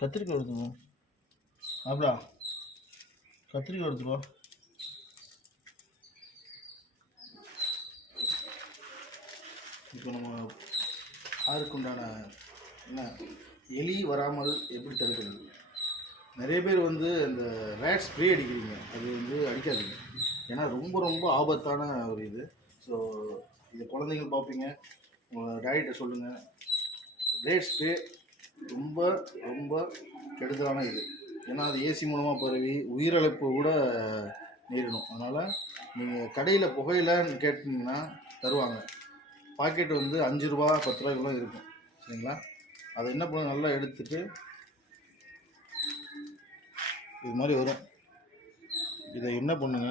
கத்திரிக்காய் எடுத்துக்கோ. அப்படியா? கத்திரிக்காய் எடுத்துக்கோ. இப்போ நம்ம ஆறுக்குண்டான என்ன எலி வராமல் எப்படி தடுக்கிறது? நிறைய பேர் வந்து இந்த ரேட் ஸ்ப்ரே அடிக்கிறீங்க, அது வந்து அடிக்காதீங்க. ஏன்னா ரொம்ப ரொம்ப ஆபத்தான ஒரு இது. ஸோ இதை குழந்தைங்க பார்ப்பீங்க, உங்கள் டாடிகிட்ட சொல்லுங்கள். ரேட் ஸ்ப்ரே ரொம்ப ரொம்ப கெடுதலான இது. ஏன்னா அது ஏசி மூலமாக பரவி உயிரிழப்பு கூட நேரிடும். அதனால் நீங்கள் கடையில் புகையிலன்னு கேட்டிங்கன்னா தருவாங்க. பாக்கெட் வந்து 5 ரூபா 10 ரூபாய்க்குள்ள இருக்கும். சரிங்களா? அதை என்ன பண்ண நல்லா எடுத்துட்டு இது மாதிரி வரும். இதை என்ன பண்ணுங்க,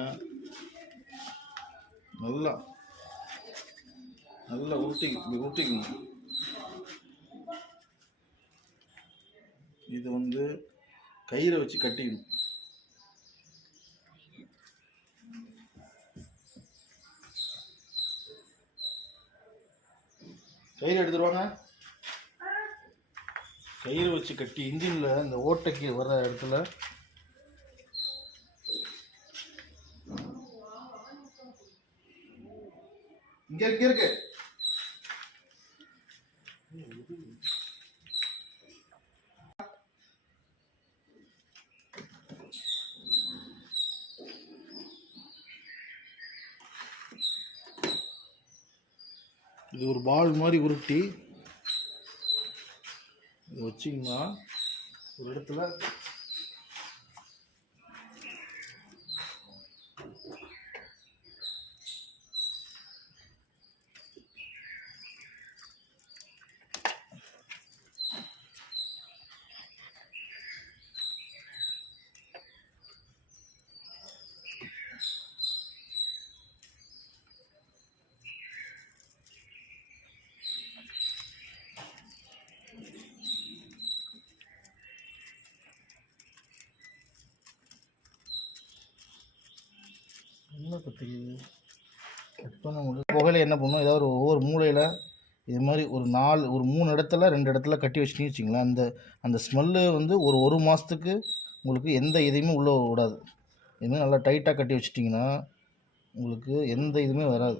நல்லா நல்லா உருட்டிக்கணும். இது வந்து கயிறை வச்சு கட்டிக்கணும். கயிறு எடுத்துருவாங்க. கயிறு வச்சு கட்டி இன்ஜினில் இந்த ஓட்டைக்கு வர இடத்துல இங்கே இருக்கு. இது ஒரு பால் மாதிரி உருட்டி இது வச்சிங்கன்னா ஒரு இடத்துல புகையில என்ன பண்ணும், ஏதாவது ஒவ்வொரு மூலையில் இது மாதிரி ஒரு 3 இடத்துல 2 இடத்துல கட்டி வச்சுட்டீங்கன்னு வச்சிங்களேன். அந்த ஸ்மெல்லு வந்து ஒரு மாதத்துக்கு உங்களுக்கு எந்த இதையுமே உள்ளே விடாது. இதுமாதிரி நல்லா டைட்டாக கட்டி வச்சிட்டிங்கன்னா உங்களுக்கு எந்த இதுவுமே வராது.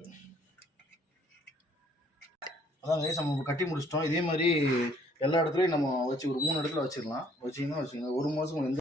அதான் கைஸ், நம்ம கட்டி முடிச்சிட்டோம். இதே மாதிரி எல்லா இடத்துலையும் நம்ம வச்சு ஒரு 3 இடத்துல வச்சிடலாம். வச்சிங்கன்னா 1 மாதம் எந்த